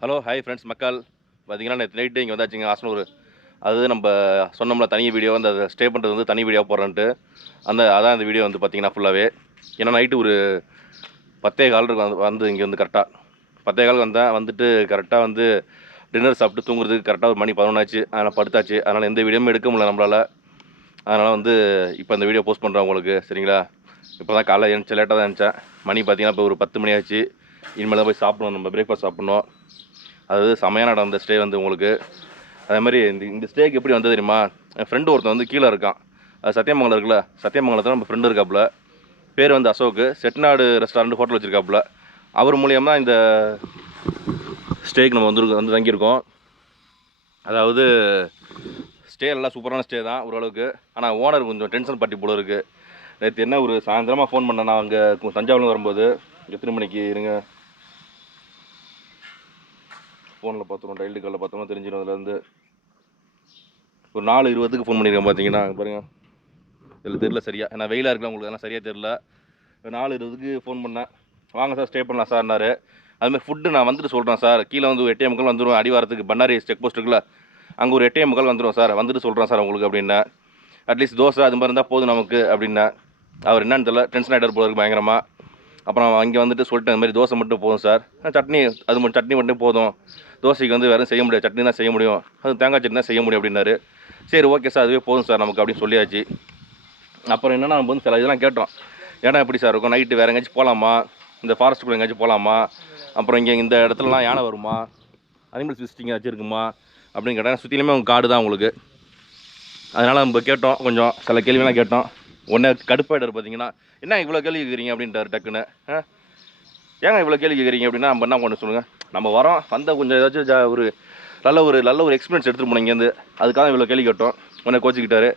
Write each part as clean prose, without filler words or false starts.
Hello hi friends மக்கள் பார்த்தீங்கன்னா நேற்று நைட்டு இங்கே வந்தாச்சுங்க ஹாஸ்டல் அது நம்ம சொன்னோம்ல தனி வீடியோ வந்து அதை ஸ்டே பண்ணுறது வந்து தனி வீடியோ போடுறேன்ட்டு அதான் இந்த வீடியோ வந்து பார்த்தீங்கன்னா ஃபுல்லாகவே ஏன்னா நைட்டு ஒரு 10:15 இருக்கு வந்து இங்கே வந்து கரெக்டாக 10:15 வந்துட்டு கரெக்டாக வந்து டின்னர் சாப்பிட்டு தூங்குறதுக்கு கரெக்டாக ஒரு மணி 11 ஆச்சு. அதனால் படுத்தாச்சு. அதனால் எந்த வீடியோவும் எடுக்க முடியல நம்மளால். அதனால் வந்து இப்போ இந்த வீடியோ போஸ்ட் பண்ணுறேன் உங்களுக்கு, சரிங்களா? இப்போ தான் காலைல எழுந்துச்சு, லேட்டாக தான் எழுந்துச்சேன். மணி பார்த்தீங்கன்னா இப்போ ஒரு 10 மணி ஆச்சு. இனிமேல் தான் போய் சாப்பிடணும், நம்ம பிரேக்ஃபாஸ்ட் சாப்பிட்ணும். அதாவது செமையான இடம் அந்த ஸ்டே வந்து உங்களுக்கு. அதே மாதிரி இந்த ஸ்டேக்கு எப்படி வந்தது தெரியுமா? என் ஃப்ரெண்டு ஒருத்தன் வந்து கீழே இருக்கான். அது சத்தியமங்கலம் இருக்குல்ல, சத்தியமங்கலத்தில் நம்ம ஃப்ரெண்டு இருக்காப்புல. பேர் வந்து அசோக்கு. செட்டிநாடு ரெஸ்டாரண்ட் ஹோட்டல் வச்சுருக்காப்புல. அவர் மூலியமாக இந்த ஸ்டேக்கு நம்ம வந்து தங்கியிருக்கோம். அதாவது ஸ்டே எல்லாம் சூப்பரான ஸ்டே தான் ஓரளவுக்கு. ஆனால் ஓனர் கொஞ்சம் டென்ஷன் பார்ட்டி போல இருக்குது. நேற்று என்ன ஒரு சாயந்தரமாக ஃபோன் பண்ணேன் நான் அங்கே தஞ்சாவூர்லேருந்து வரும்போது. எத்தனை மணிக்கு இருங்க, ஃபோனில் பார்த்துருவோம், டைல்டு காலில் பார்த்தோம்னா தெரிஞ்சிடும். அதுலேருந்து ஒரு 4:20க்கு ஃபோன் பண்ணியிருக்கேன். பார்த்தீங்கன்னா பாருங்கள், இதில் தெரில சரியா, ஏன்னா வெயிலாக இருக்கலாம் உங்களுக்கு, அதெல்லாம் சரியாக தெரில. 4:20க்கு ஃபோன் பண்ணேன். வாங்க சார் ஸ்டே பண்ணலாம் சார்னாரு. அதுமாதிரி ஃபுட்டு நான் வந்துட்டு சொல்கிறேன் சார், கீழே வந்து 8:45 வந்துடுவேன். அடிவாரத்துக்கு பண்ணாரி செக் போஸ்ட் இருக்குல்ல, அங்கே ஒரு 8:45 வந்துடும் சார், வந்துட்டு சொல்கிறேன் சார் உங்களுக்கு அப்படின்னேன். அட்லீஸ்ட் தோசை அது மாதிரி இருந்தால் போதும் நமக்கு அப்படின்னேன். அவர் என்னன்னு தெரியல, டென்ஷன் ஆகிட்டார் போல இருக்கு பயங்கரமாக. அப்புறம் அங்கே வந்துட்டு சொல்லிட்டு இந்த மாதிரி தோசை மட்டும் போதும் சார், சட்னி அது மட்டும் சட்னி மட்டும் போதும், தோசைக்கு வந்து வேறு செய்ய முடியாது, சட்னி தான் செய்ய முடியும், அது தேங்காய் சட்னி தான் செய்ய முடியும் அப்படின்னாரு. சரி ஓகே சார், அதுவே போதும் சார் நமக்கு அப்படின்னு சொல்லியாச்சு. அப்புறம் என்னென்னா நம்ம வந்து சில இதெல்லாம் கேட்டோம். ஏன்னா எப்படி சார் இருக்கும், நைட்டு வேறு எங்கேயாச்சும் போகலாமா, இந்த ஃபாரஸ்ட்டுக்குள்ளே எங்கேயாச்சும் போகலாமா, அப்புறம் இங்கே இந்த இடத்துலலாம் யானை வருமா, அனிமல்ஸ் விசிட்டிங் ஏதாச்சும் இருக்குமா அப்படின்னு கேட்டால், சுற்றிலுமே அவங்க காடு தான் உங்களுக்கு. அதனால் நம்ம கேட்டோம், கொஞ்சம் சில கேள்வியெல்லாம் கேட்டோம். உடனே கடுப்பாயிடார் பார்த்தீங்கன்னா, என்ன இவ்வளோ கேள்வி கேட்குறீங்க அப்படின்ட்டார் டக்குன்னு. ஏங்க இவ்வளோ கேள்வி கேட்குறீங்க அப்படின்னா, நம்ம என்ன பண்ண சொல்லுங்கள், நம்ம வரோம் வந்தால் கொஞ்சம் ஏதாச்சும் ஒரு நல்ல ஒரு எக்ஸ்பீரியன்ஸ் எடுத்துகிட்டு போனோம் இங்கேருந்து, அதுக்காக இவ்வளோ கேள்வி கேட்டோம். உடனே கோச்சிக்கிட்டார்.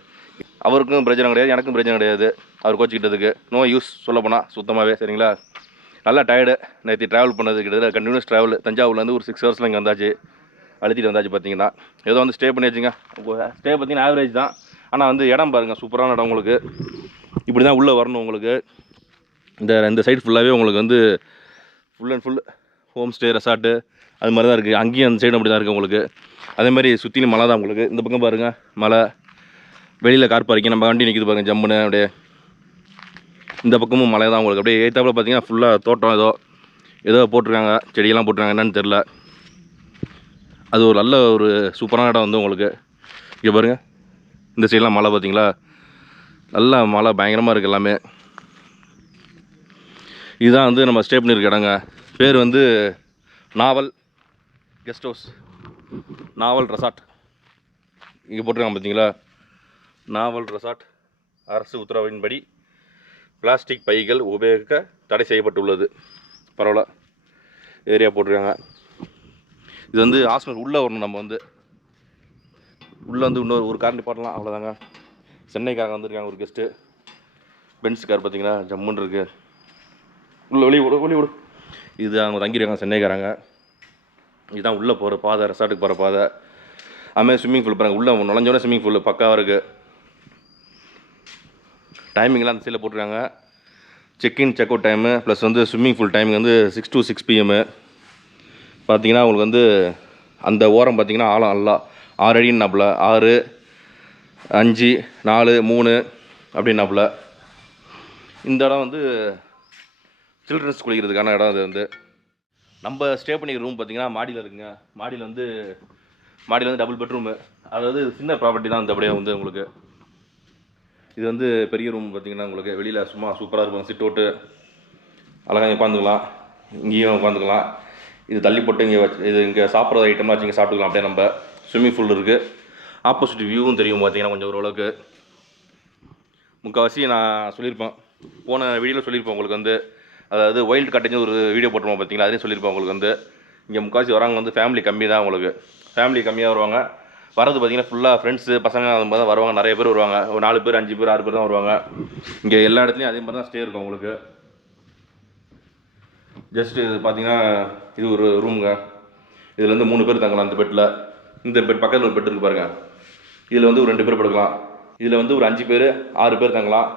அவருக்கும் பிரச்சனை கிடையாது, எனக்கும் பிரச்சனை கிடையாது. அவர் கோச்சிக்கிட்டதுக்கு நோ யூஸ் சொல்ல போனால் சுத்தமாகவே, சரிங்களா? நல்லா டயர்டு. நேற்று ட்ராவல் பண்ணது கிட்டத்தட்ட கண்டினியூஸ் ட்ராவல். தஞ்சாவூர்லேருந்து ஒரு 6 ஹவர்ஸில் இங்கே வந்தாச்சு, அழுத்திட்டு வந்தாச்சு. பார்த்தீங்கன்னா ஏதோ வந்து ஸ்டே பண்ணி வச்சுங்க. ஸ்டே பார்த்தீங்கன்னா ஆவரேஜ் தான். ஆனால் வந்து இடம் பாருங்கள், சூப்பரான இடம் உங்களுக்கு. இப்படி தான் உள்ளே வரணும் உங்களுக்கு. இந்த சைடு ஃபுல்லாகவே உங்களுக்கு வந்து full and full home stay resort அது மாதிரி தான் இருக்குது. அங்கேயும் அந்த சைடு அப்படி தான் இருக்குது உங்களுக்கு. அதேமாதிரி சுற்றிலும் மலை தான் உங்களுக்கு. இந்த பக்கம் பாருங்கள் மலை, வெளியில் கார் பார்க்கிங், நம்ம வண்டி நிற்கிது பாருங்கள் ஜம்முன்னு அப்படியே. இந்த பக்கமும் மலை தான் உங்களுக்கு. அப்படியே ஏற்றாப்புல பார்த்தீங்கன்னா ஃபுல்லாக தோட்டம் ஏதோ போட்டிருக்காங்க, செடியெல்லாம் போட்டிருக்காங்க, என்னன்னு தெரில. அது ஒரு நல்ல ஒரு சூப்பரான இடம் வந்து உங்களுக்கு. இங்கே பாருங்கள், இந்த சைடெலாம் மலை பார்த்தீங்களா, நல்லா மலை பயங்கரமாக இருக்குது எல்லாமே. இதுதான் வந்து நம்ம ஸ்டே பண்ணியிருக்க இடங்க. பேர் வந்து நாவல் கெஸ்ட் ஹவுஸ், நாவல் ரெசார்ட். இங்கே போட்டிருக்காங்க பார்த்தீங்களா, நாவல் ரெசார்ட். அரசு உத்தரவின்படி பிளாஸ்டிக் பைகள் உபயோகிக்க தடை செய்யப்பட்டுள்ளது. பரவாயில்ல, ஏரியா போட்டிருக்காங்க. இது வந்து ஹாஸ்டல் உள்ளே வரணும். நம்ம வந்து உள்ளே வந்து இன்னொரு ஒரு கார் நிப்பாட்டலாம், அவ்வளோதாங்க. சென்னைக்காரங்க வந்திருக்காங்க, ஒரு கெஸ்ட்டு. பென்ஸ் கார் பார்த்தீங்கன்னா ஜம்முன்னு இருக்குது. உள்ளே வெளியே விடு. இது அவங்க தங்கியிருக்காங்க சென்னைக்காரங்க. இதுதான் உள்ளே போகிற பாதை, ரெசார்ட்டுக்கு போகிற பாதை. அதுமாதிரி ஸ்விம்மிங் பூல் பாருங்கள், உள்ளே நுழைஞ்சோடனே ஸ்விம்மிங் பூல் பக்காவாக இருக்குது. டைமிங்லாம் அந்த சைடில் போட்டிருக்காங்க. Check in check out time plus வந்து ஸ்விம்மிங் பூல் டைமிங் வந்து 6 to 6 PM. பார்த்தீங்கன்னா உங்களுக்கு வந்து அந்த ஓரம் பார்த்தீங்கன்னா ஆழம் நல்லா 6 அடின்னாப்புல, 6, 5, 4, 3 அப்படின்னாப்புல. இந்த இடம் வந்து சில்ட்ரன்ஸ் குளிக்கிறதுக்கான இடம். அது வந்து நம்ம ஸ்டே பண்ணிக்கிற ரூம் பார்த்தீங்கன்னா மாடியில் இருக்குங்க. மாடியில் வந்து டபுள் பெட்ரூமு. அதாவது சின்ன ப்ராப்பர்ட்டி தான். இந்த அப்படியே வந்து உங்களுக்கு இது வந்து பெரிய ரூம் பார்த்தீங்கன்னா உங்களுக்கு வெளியில் சும்மா சூப்பராக இருக்கும். சிட் அவுட்டு அழகாக உட்காந்துக்கலாம், இங்கேயும் உட்காந்துக்கலாம். இது தள்ளி போட்டு இங்கே சாப்பிட்ற ஐட்டம்லாம் வச்சு இங்கே சாப்பிட்டுக்கலாம். அப்படியே நம்ம ஸ்விம்மிங் பூல் இருக்குது. ஆப்போசிட் வியூவும் தெரியும் பார்த்தீங்கன்னா கொஞ்சம் ஓரளவுக்கு. முக்கால்வாசி நான் சொல்லியிருப்பேன், போன வீடியோவில் சொல்லியிருப்பேன் உங்களுக்கு வந்து. அதாவது வைல்டு காட்டேஜ் ஒரு வீடியோ போட்டுருவோம் பார்த்தீங்களா, அதையும் சொல்லியிருப்பேன் உங்களுக்கு வந்து. இங்கே முக்கால்வாசி வராங்க வந்து ஃபேமிலி கம்மி தான் உங்களுக்கு. ஃபேமிலி கம்மியாக வருவாங்க. வரது பார்த்தீங்கன்னா ஃபுல்லாக ஃப்ரெண்ட்ஸு பசங்க அது மாதிரி தான் வருவாங்க. நிறைய பேர் வருவாங்க. ஒரு 4 பேர் 5 பேர் 6 பேர் தான் வருவாங்க. இங்கே எல்லா இடத்துலையும் அதே மாதிரி தான் ஸ்டே இருக்கும் உங்களுக்கு. ஜஸ்ட்டு இது பார்த்தீங்கன்னா இது ஒரு ரூமுங்க. இதில் வந்து 3 பேர் தங்கலாம். அந்த பெட்டில் இந்த பெட் பக்கத்தில் ஒரு பெட் இருக்குது பாருங்கள், இதில் வந்து ஒரு 2 பேர் படுக்கலாம். இதில் வந்து ஒரு 5 பேர் 6 பேர் தங்கலாம்.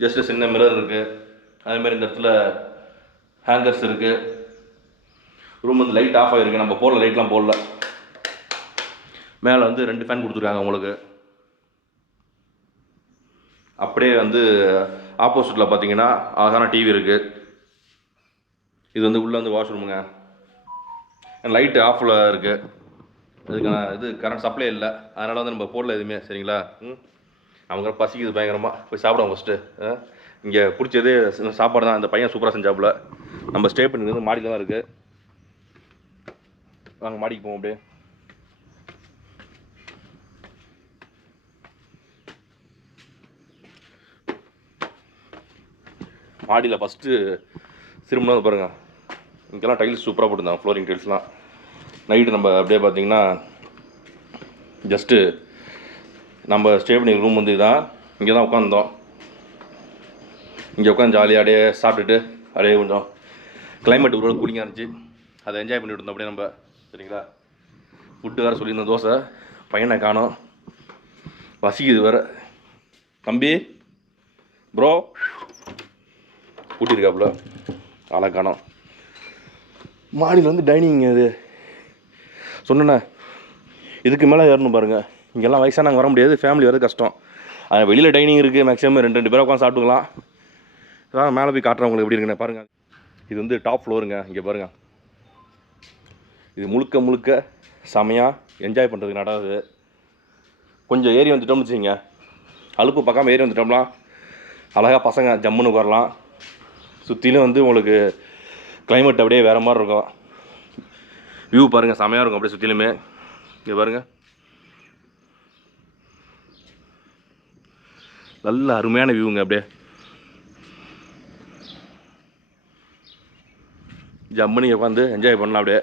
ஜஸ்ட்டு சின்ன மிரர் இருக்குது. அதேமாதிரி இந்த இடத்துல ஹேங்கர்ஸ் இருக்குது. ரூம் வந்து லைட் ஆஃப் ஆகிருக்கு, நம்ம போடல, லைட்லாம் போடல. மேலே வந்து 2 ஃபேன் கொடுத்துருக்காங்க உங்களுக்கு. அப்படியே வந்து ஆப்போசிட்டில் பார்த்தீங்கன்னா அழகான டிவி இருக்குது. இது வந்து உள்ளே வந்து வாஷ்ரூமுங்க. லைட்டு ஆஃபில் இருக்குது. இதுக்கான இது கரண்ட் சப்ளை இல்லை, அதனால் வந்து நம்ம போடல எதுவுமே. சரிங்களா? அவங்க பசிக்குது பயங்கரமாக, போய் சாப்பிடுவோம் ஃபஸ்ட்டு. இங்கே பிடிச்சது சாப்பாடு தான். அந்த பையன் சூப்பராக செஞ்சாப்புல. நம்ம ஸ்டே பண்ணிக்கிறது மாடியில் தான் இருக்குது. வாங்க மாடிக்கு போவோம். அப்படியே மாடியில் ஃபஸ்ட்டு திரும்பினா பாருங்கள், இங்கெல்லாம் டைல்ஸ் சூப்பராக போட்டுருந்தாங்க, ஃப்ளோரிங் டைல்ஸ்லாம். நைட்டு நம்ம அப்படியே பார்த்தீங்கன்னா ஜஸ்ட்டு நம்ம ஸ்டே பண்ணி ரூம் வந்து தான், இங்கே தான் உட்காந்தோம். இங்கே உட்காந்து ஜாலியாக அப்படியே சாப்பிட்டுட்டு அப்படியே கொஞ்சம் கிளைமேட் ஒரு கூலிங்காக இருந்துச்சு, அதை என்ஜாய் பண்ணிட்டு இருந்தோம் அப்படியே நம்ம. சரிங்களா? ஃபுட்டு வேறு சொல்லியிருந்தோம், தோசை. பையனை காணோம், பசிக்குது வேறு. தம்பி ப்ரோ கூட்டியிருக்காப்புல, ஆளை காணோம். மாடியில் வந்து டைனிங் அது சொன்னேண்ணே, இதுக்கு மேலே ஏறணும் பாருங்கள். இங்கெல்லாம் வயசானவங்க வர முடியாது, ஃபேமிலி வரது கஷ்டம். அது வெளியில் டைனிங் இருக்குது, மேக்ஸிமம் 2 பேரை உட்காந்து சாப்பிட்டுக்கலாம். அதான் மேலே போய் காட்டுறேன் உங்களுக்கு எப்படி இருக்குண்ணே பாருங்கள். இது வந்து டாப் ஃப்ளோருங்க. இங்கே பாருங்கள், இது முழுக்க முழுக்க செமையாக என்ஜாய் பண்ணுறதுக்கு நடக்குது. கொஞ்சம் ஏறி வந்துட்டோம்னு வச்சுங்க, அலுப்பு பார்க்காம ஏறி வந்துட்டோம்னா அழகாக பசங்க ஜம்முன்னு உட்காரலாம். சுற்றிலும் வந்து உங்களுக்கு கிளைமேட் அப்படியே வேறு மாதிரி இருக்கும். வியூ பாருங்கள், செமையாக இருக்கும் அப்படியே சுற்றிலுமே. இங்கே பாருங்கள், நல்ல அருமையான வியூங்க. அப்படியே ஜம்முன்னு உட்காந்து என்ஜாய் பண்ணலாம் அப்படியே.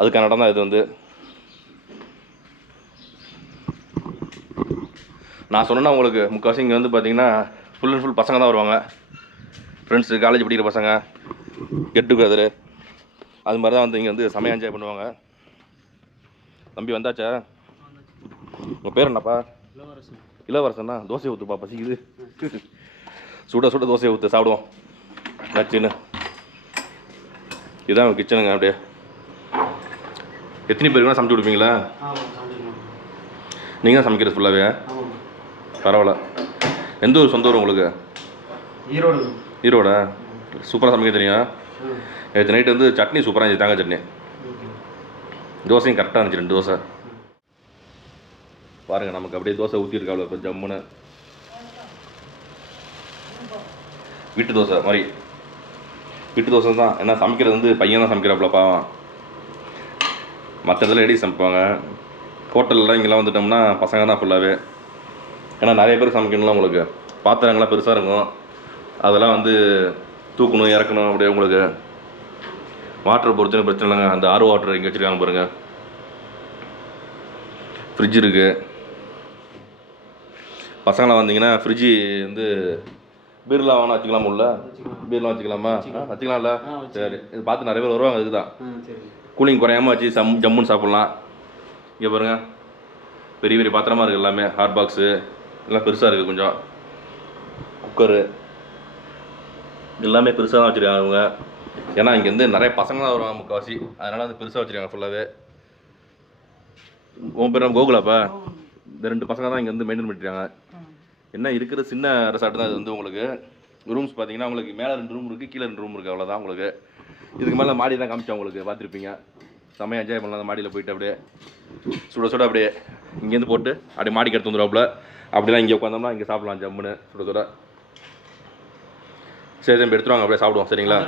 அதுக்கான இடம் தான் இது வந்து. நான் சொன்னேன்னா உங்களுக்கு முக்கால்வாசி இங்கே வந்து பார்த்தீங்கன்னா ஃபுல் அண்ட் ஃபுல் பசங்க தான் வருவாங்க. ஃப்ரெண்ட்ஸு, காலேஜ் படிக்கிற பசங்க, கெட் டுகெதரு, அது மாதிரி தான் வந்து இங்கே வந்து செமையாக என்ஜாய் பண்ணுவாங்க. தம்பி வந்தாச்சா? உங்கள் பேர் என்னப்பா? இளவரசன்னா. தோசை ஊற்றுப்பா, பசிக்குது. சுட சுட தோசையை ஊற்று சாப்பிடுவோம் நச்சுன்னு. இதுதான் கிச்சனுங்க. அப்படியே எத்தனை பேருக்கு சமைச்சு கொடுப்பீங்களா? நீங்கள் தான் சமைக்கிறது ஃபுல்லாகவே? பரவாயில்ல. எந்த ஊர் சொந்த ஊர் உங்களுக்கு? ஈரோடு. ஈரோடா? சூப்பராக சமைக்க தெரியும். நேற்று நைட்டு வந்து சட்னி சூப்பராக இருந்துச்சு, தேங்காய் சட்னி. தோசையும் கரெக்டாக இருந்துச்சு, 2 தோசை. பாருங்கள், நமக்கு அப்படியே தோசை ஊற்றிருக்காள் இப்போ ஜம்முன்னு. வீட்டு தோசை மாதிரி. வீட்டு தோசை தான். ஏன்னா சமைக்கிறது வந்து பையன் தான் சமைக்கிறாப்புல பாவம். மற்ற இதில் லேடிஸ் சமைப்பாங்க. ஹோட்டல்லாம் இங்கெல்லாம் வந்துட்டோம்னா பசங்க தான் ஃபுல்லாகவே. ஏன்னா நிறைய பேர் சமைக்கணும்ல, உங்களுக்கு பாத்திரங்கள்லாம் பெருசாக இருக்கும், அதெல்லாம் வந்து தூக்கணும் இறக்கணும். அப்படியே உங்களுக்கு வாட்டர் பொறுத்துன்னு பிரச்சனை இல்லைங்க. அந்த ஆர்ஓ வாட்டர் இங்கே வச்சுருக்காங்க பாருங்கள். ஃப்ரிட்ஜ் இருக்குது. பசங்களாம் வந்தீங்கன்னா ஃப்ரிட்ஜு வந்து பீர்லாம் வேணா வச்சுக்கலாமா? உள்ள பீர்லாம் வச்சுக்கலாமா? வச்சுக்கலாம்ல. சரி, இது பார்த்து நிறைய பேர் வருவாங்க. அதுக்கு தான் கூலிங் குறையாமல் வச்சு ஜம்முன்னு சாப்பிட்லாம். இங்கே பாருங்கள், பெரிய பெரிய பாத்திரமா இருக்குது எல்லாமே. ஹாட் பாக்ஸு எல்லாம் பெருசாக இருக்குது. கொஞ்சம் குக்கரு எல்லாமே பெருசாக தான் வச்சுருக்காங்க அவங்க. ஏன்னா இங்கே வந்து நிறைய பசங்க தான் வருவாங்க முக்கால்வாசி, அதனால் வந்து பெருசாக வச்சுருக்காங்க ஃபுல்லாகவே. உன் பேர் நம்ம கோகுலாப்பா? இந்த 2 பசங்க தான் இங்கே வந்து மெயின்டைன் பண்ணிட்டுருக்காங்க. என்ன இருக்கிற சின்ன ரெசார்ட் தான் இது வந்து. உங்களுக்கு ரூம்ஸ் பார்த்தீங்கன்னா உங்களுக்கு மேலே 2 ரூம் இருக்குது, கீழே 2 ரூம் இருக்குது, அவ்வளோதான். உங்களுக்கு இதுக்கு மேலே மாடி தான் காமிச்சா உங்களுக்கு பார்த்துருப்பீங்க. செம்மையாக என்ஜாய் பண்ணலாம் அந்த மாடியில் போயிட்டு. அப்படியே சுட சுட அப்படியே இங்கேருந்து போட்டு அப்படியே மாடிக்கு எடுத்து வந்துடுவாப்புல. அப்படிலாம் இங்கே உட்காந்தோம்னா இங்கே சாப்பிட்லாம் ஜம்முன்னு சுட சுட. சரி தம்பி, எடுத்துருவாங்க, அப்படியே சாப்பிடுவோம். சரிங்களா?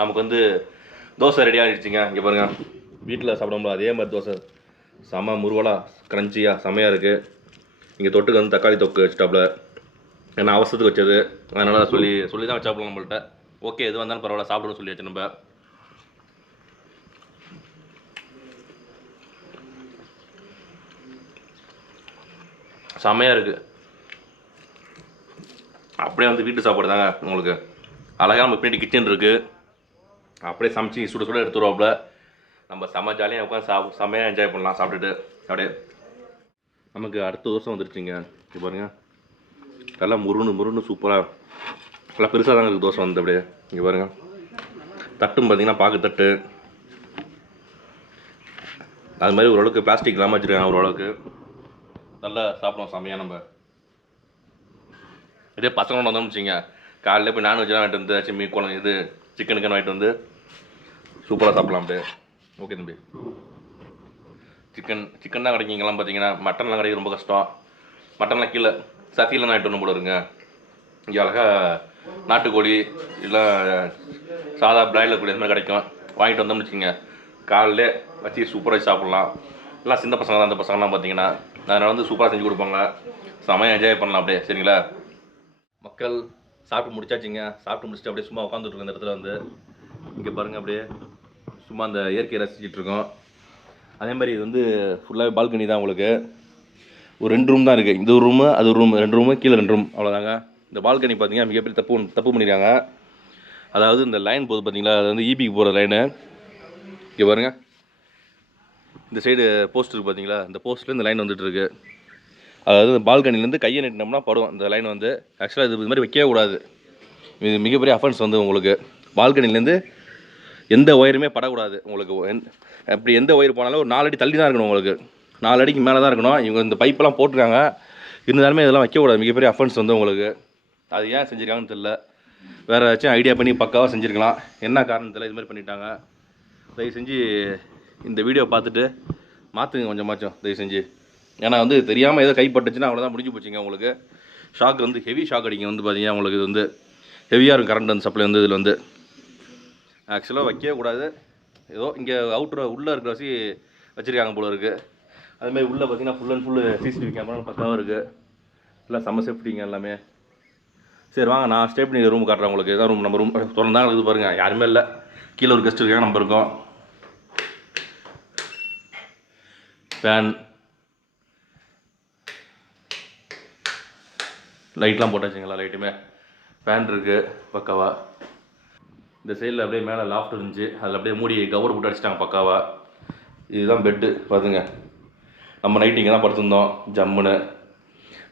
நமக்கு வந்து தோசை ரெடி ஆகிடுச்சிங்க. இங்கே பாருங்கள், வீட்டில் சாப்பிடுவோம்ல அதே மாதிரி தோசை. செம்ம முருவலாக க்ரன்ச்சியாக செம்மையாக இருக்குது. இங்கே தொட்டுக்கு வந்து தக்காளி தொக்கு வச்சுட்டாப்புல. ஏன்னா அவசரத்துக்கு வச்சது, அதனால் சொல்லி தான் வச்சாப்புல நம்மள்கிட்ட. ஓகே, எது வந்தாலும் பரவாயில்ல சாப்பிடணும்னு சொல்லியாச்சு நம்ம. செம்மையாக இருக்குது. அப்படியே வந்து வீட்டு சாப்பாடு தாங்க உங்களுக்கு. அழகாக நம்ம பின்னாடி கிச்சன் இருக்குது, அப்படியே சமைச்சு சுட சுட எடுத்துருவாப்புல. நம்ம செம்ம ஜாலியாக உட்காந்து செம்மையாக என்ஜாய் பண்ணலாம் சாப்பிட்டுட்டு. அப்படியே நமக்கு அடுத்த தோசை வந்துருச்சுங்க. இது பாருங்கள், நல்லா முருன்னு சூப்பராக நல்லா பெருசாக தாங்க இருக்குது தோசை வந்து அப்படியே. இங்கே பாருங்கள், தட்டும் பார்த்தீங்கன்னா பாக்கு தட்டு, அது மாதிரி ஓரளவுக்கு பிளாஸ்டிக் இல்லாமல் வச்சுருக்காங்க. ஓரளவுக்கு நல்லா சாப்பிடுவோம் செம்மையாக. நம்ம இதே பசங்களோட வந்தோம்னு வச்சுங்க, காலையில் போய் நான்வெஜ்லாம் வாங்கிட்டு வந்து ஏதாச்சும் குழம்பு இது சிக்கனுக்குன்னு வாங்கிட்டு வந்து சூப்பராக சாப்பிட்லாம் அப்படியே. ஓகே தம்பி. சிக்கன் தான் கிடைக்கிங்கலாம் பார்த்தீங்கன்னா, மட்டன்லாம் கிடைக்க ரொம்ப கஷ்டம். மட்டன்லாம் கீழே சத்தியில் வாங்கிட்டு வரணும் போல இருங்க. இங்கே அழகாக நாட்டுக்கோழி இல்லை சாதா பிராய்லர் கோழி அது மாதிரி கிடைக்கும். வாங்கிட்டு வந்தோம்னு வச்சுக்கோங்க, காலையிலே வச்சு சூப்பராக சாப்பிட்லாம். எல்லாம் சின்ன பசங்க தான், அந்த பசங்கள்லாம் பார்த்தீங்கன்னா அதனால் வந்து சூப்பராக செஞ்சு கொடுப்பாங்க. செமையாக என்ஜாய் பண்ணலாம் அப்படியே. சரிங்களா மக்கள்? சாப்பிட்டு முடிச்சாச்சுங்க. சாப்பிட்டு முடிச்சுட்டு அப்படியே சும்மா உட்காந்துட்ருக்கோம் இந்த இடத்துல வந்து. இங்கே பாருங்கள், அப்படியே சும்மா அந்த இயற்கையை ரசிச்சிட்ருக்கோம். அதே மாதிரி இது வந்து ஃபுல்லாகவே பால்கனி தான். உங்களுக்கு ஒரு 2 ரூம் தான் இருக்குது. இந்த ஒரு ரூமு, அது ஒரு ரூம், 2 ரூமு, கீழே 2 ரூம், அவ்வளோதாங்க. இந்த பால்கனி பார்த்தீங்கன்னா மிகப்பெரிய தப்பு பண்ணியிருக்காங்க. அதாவது இந்த லைன் போகுது பார்த்தீங்களா, அது வந்து ஈபிக்கு போகிற லைனு. இங்கே பாருங்கள், இந்த சைடு போஸ்ட் இருக்குது பார்த்தீங்களா, இந்த போஸ்ட்டில் இந்த லைன் வந்துட்டுருக்கு. அதாவது இந்த பால்கனிலேருந்து கையை நீட்டினோம்னா படும் இந்த லைன் வந்து. ஆக்சுவலாக இது மாதிரி வைக்கவே கூடாது. இது மிகப்பெரிய அஃபென்ஸ் வந்து உங்களுக்கு. பால்கனிலேருந்து எந்த ஒயருமே படக்கூடாது உங்களுக்கு. அப்படி எந்த ஒயர் போனாலும் ஒரு 4 அடி தள்ளி தான் இருக்கணும் உங்களுக்கு. 4 அடிக்கு மேலே தான் இருக்கணும். இவங்க இந்த பைப்பெல்லாம் போட்டிருக்காங்க, இருந்தாலுமே இதெல்லாம் வைக்கக்கூடாது. மிகப்பெரிய அஃபென்ஸ் வந்து உங்களுக்கு. அது ஏன் செஞ்சுருக்காங்கன்னு தெரியல. வேறு ஏதாச்சும் ஐடியா பண்ணி பக்காவாக செஞ்சுருக்கலாம். என்ன காரணத்தில் இது மாதிரி பண்ணிட்டாங்க. தயவு செஞ்சு இந்த வீடியோ பார்த்துட்டு மாற்றுங்க கொஞ்சமாச்சும், தயவு செஞ்சு. ஏன்னா வந்து தெரியாமல் ஏதோ கைப்பட்டுச்சுன்னா அவ்வளோதான், முடிஞ்சு போச்சுங்க உங்களுக்கு. ஷாக் வந்து ஹெவி ஷாக் அடிக்கும் வந்து பார்த்தீங்கன்னா உங்களுக்கு. இது வந்து ஹெவியாக இருக்கும் கரண்ட் வந்து சப்ளை வந்து இதில் வந்து. ஆக்சுவலாக வைக்கவே கூடாது. ஏதோ இங்கே அவுட்ரு உள்ளே இருக்கிற வச்சு வச்சுருக்காங்க போல இருக்குது. அதுமாதிரி உள்ளே பார்த்தீங்கன்னா full and full CCTV camera பக்காவாக இருக்குது. எல்லாம் செம்ம சேஃப்டிங்க எல்லாமே. சரி வாங்க, நான் ஸ்டே பண்ணி ரூம் காட்டுறேன் உங்களுக்கு. இதான் ரூம். நம்ம ரூம் திறந்தாங்க இது பாருங்கள், யாருமே இல்லை. கீழே ஒரு கெஸ்ட் இருக்காங்க, நம்ம இருக்கோம். ஃபேன், லைட்லாம் போட்டாச்சுங்களா, லைட்டுமே ஃபேன் இருக்குது பக்காவா. இந்த சைடில் அப்படியே மேலே லாஃப்ட் இருந்துச்சு, அதில் அப்படியே மூடி கவர் போட்டு அடிச்சிட்டாங்க பக்காவா. இதுதான் பெட்டு பார்த்துங்க. நம்ம நைட்டு இங்கே தான் படுத்துருந்தோம் ஜம்முன்னு.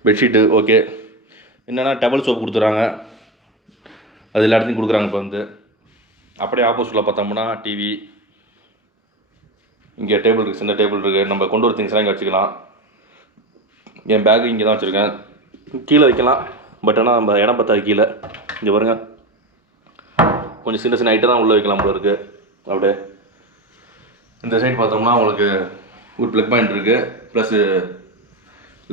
Bedsheet okay. என்னென்னா டபுள் சோப் கொடுத்துறாங்க, அது எல்லா இடத்தையும் கொடுக்குறாங்க இப்போ வந்து. அப்படியே ஆப்போசிட்டில் பார்த்தோம்னா டிவி, இங்கே டேபிள் இருக்குது, சின்ன டேபிள் இருக்குது. நம்ம கொண்டு வர திங்ஸ்லாம் இங்கே வச்சுக்கலாம். என் பேக்கு இங்கே தான் வச்சுருக்கேன். கீழே வைக்கலாம், பட் ஆனால் நம்ம இடம் பத்தாது கீழே. இங்கே பாருங்கள், கொஞ்சம் சின்ன சின்ன ஐட்டம் தான் உள்ளே வைக்கலாம் போல இருக்குது. அப்படியே இந்த சைடு பார்த்தோம்னா உங்களுக்கு ஒரு ப்ளக் பாயிண்ட் இருக்குது, ப்ளஸ்ஸு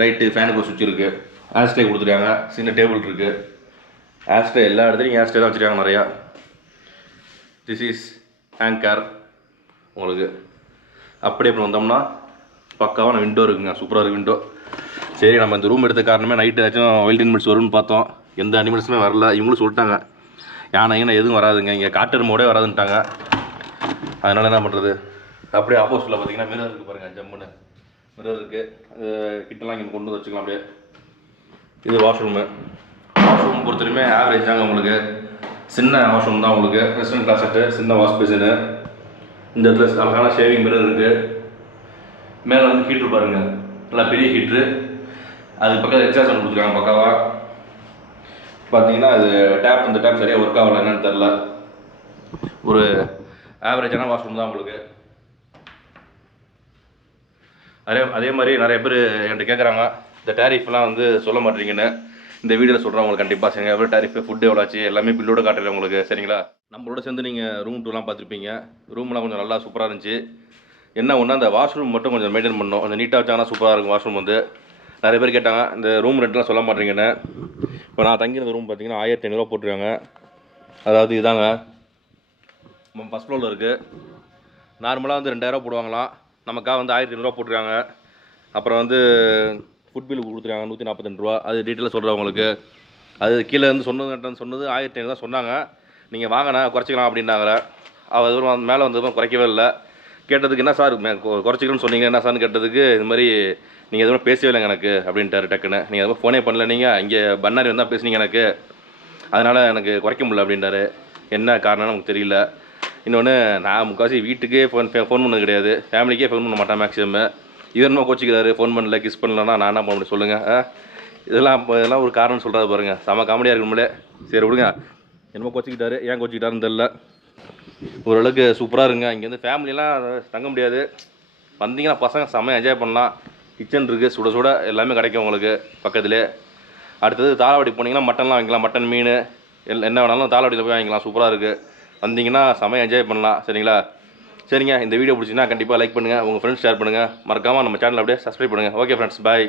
லைட்டு, ஃபேனுக்கு ஒரு சுவிட்ச் இருக்குது. ஆஸ்ட்ரே கொடுத்துருக்காங்க, சின்ன டேபிள் இருக்குது. ஆஸ்ட்ரே எல்லா இடத்துலையும் ஆஸ்ட்ரே தான் வச்சுருக்காங்க நிறையா. திஸ் இஸ் ஹேங்கர் உங்களுக்கு. அப்படியே இப்போ வந்தோம்னா பக்காவான விண்டோ இருக்குங்க, சூப்பராக இருக்குது விண்டோ. சரி, நம்ம இந்த ரூம் எடுத்த காரணமே நைட்டு ஏதாச்சும் வைல்ட் அனிமல்ஸ் வரும்னு பார்த்தோம். எந்த அனிமல்ஸுமே வரல. இவங்களும் சொல்லிட்டாங்க யானை எதுவும் வராதுங்க, இங்கே காட்டர் மோடே வராதுன்ட்டாங்க. அதனால் என்ன பண்ணுறது. அப்படியே ஆப்போசிட்டில் பார்த்தீங்கன்னா மிரர் இருக்குது பாருங்கள், ஜம்முன்னு மிரர் இருக்குது. கிட்டலாம் இங்கே கொண்டு வந்து வச்சுக்கலாம் அப்படியே. இது வாஷ்ரூமு. வாஷ்ரூம் பொறுத்தவரையுமே ஆவரேஜ் தாங்க உங்களுக்கு. சின்ன வாஷ்ரூம் தான் உங்களுக்கு. வெஸ்டர்ன் கிளாசெட்டு, சின்ன வாஷ் பேசினு. இந்த இடத்துல அழகான ஷேவிங் மிரர் இருக்குது. மேலே வந்து ஹீட்ரு பாருங்கள், நல்லா பெரிய ஹீட்ரு. அதுக்கு பக்கத்தில் எக்ஸாஸ்ட் கொடுத்துருக்காங்க பக்காவா. பார்த்தீங்கன்னா அது டேப், இந்த டேப் சரியாக ஒர்க் ஆகலை, என்னன்னு தெரில. ஒரு ஆவரேஜான வாஷ்ரூம் தான் உங்களுக்கு. அதே மாதிரி நிறைய பேர் என்கிட்ட கேட்குறாங்க, இந்த டேரிஃப்லாம் வந்து சொல்ல மாட்டீங்கன்னு. இந்த வீடியோவில் சொல்கிறேன் உங்களுக்கு கண்டிப்பாக. சரிங்க, எவ்வளோ டேரிஃபு, ஃபுட்டு எவ்வளோ ஆச்சு, எல்லாமே பில்லோட காட்டுறேன் உங்களுக்கு. சரிங்களா, நம்மளோட சேர்ந்து நீங்கள் ரூம் டூலாம் பார்த்துருப்பீங்க. ரூம்லாம் கொஞ்சம் நல்லா சூப்பராக இருந்துச்சு. என்ன ஒன்று, அந்த வாஷ்ரூம் மட்டும் கொஞ்சம் மெயின்டைன் பண்ணணும். கொஞ்சம் நீட்டாக வச்சாங்கன்னா சூப்பராக இருக்கும் வாஷ்ரூம் வந்து. நிறைய பேர் கேட்டாங்க இந்த ரூம் ரெண்ட்லாம் சொல்ல மாட்டீங்கன்னு. இப்போ நான் தங்கியிருந்த ரூம் பார்த்தீங்கன்னா 1500 போட்டிருக்காங்க. அதாவது இதாங்க, நம்ம ஃபஸ்ட் ஃப்ளோரில் இருக்குது. நார்மலாக வந்து 2000 போடுவாங்களாம், நமக்காக வந்து 1500 போட்டிருக்காங்க. அப்புறம் வந்து ஃபுட் பில் கொடுத்துருக்காங்க 142 ரூபா. அது டீட்டெயிலாக சொல்கிறேன் உங்களுக்கு. அது கீழே வந்து சொன்னது 1500 தான் சொன்னாங்க. நீங்கள் வாங்கினா குறைச்சிக்கலாம் அப்படின்னாங்க. அது மேலே வந்து குறைக்கவே இல்லை. கேட்டதுக்கு என்ன சார் குறைச்சிக்கணும்னு சொன்னீங்க, என்ன சார்னு கேட்டதுக்கு இது மாதிரி நீங்கள் எதுவும் பேசவே இல்லைங்க எனக்கு அப்படின்ட்டாரு டக்குன்னு. நீங்கள் எதுவும் ஃபோனே பண்ணல, நீங்கள் இங்கே பண்ணாரி வந்தால் பேசுனீங்க எனக்கு, அதனால் எனக்கு குறைக்க முடியல அப்படின்ட்டாரு. என்ன காரணம்னு நமக்கு தெரியல. இன்னொன்று, நான் முக்கால்வாசி வீட்டுக்கே ஃபோன் பண்ணது கிடையாது, ஃபேமிலிக்கே ஃபோன் பண்ண மாட்டேன் மேக்ஸிமம். இது என்னமோ கோச்சிக்கிறாரு, ஃபோன் பண்ணல கிஸ் பண்ணலன்னா நான் என்ன பண்ண முடியும் சொல்லுங்கள். இதெல்லாம் ஒரு காரணம் சொல்கிறாரு பாருங்கள், செம காமெடியாக இருக்கும்லே. சரி விடுங்க, என்னமோ கோச்சிக்கிட்டாரு, ஏன் கோச்சிக்கிட்டாருன்னு தெரில. ஓரளவுக்கு சூப்பராக இருங்க. இங்கேருந்து ஃபேமிலியெலாம் தங்க முடியாது, வந்தீங்கன்னா பசங்க செம்ம என்ஜாய் பண்ணலாம். கிச்சன் இருக்குது, சுட சுட எல்லாமே கிடைக்கும் உங்களுக்கு பக்கத்துலேயே. அடுத்தது தாளவாடி போனீங்கன்னா மட்டன்லாம் வாங்கிக்கலாம், மட்டன் மீன் என்ன வேணாலும் தாளவாடியில் போய் வாங்கிக்கலாம், சூப்பராக இருக்குது. வந்தீங்கன்னா செம்ம என்ஜாய் பண்ணலாம். சரிங்களா? சரிங்க, இந்த வீடியோ பிடிச்சிங்கன்னா கண்டிப்பாக லைக் பண்ணுங்கள், உங்கள் ஃப்ரெண்ட்ஸ் ஷேர் பண்ணுங்கள், மறக்காமல் நம்ம சேனல் அப்படியே சப்ஸ்கிரைப் பண்ணுங்கள். ஓகே ஃப்ரெண்ட்ஸ், பாய்.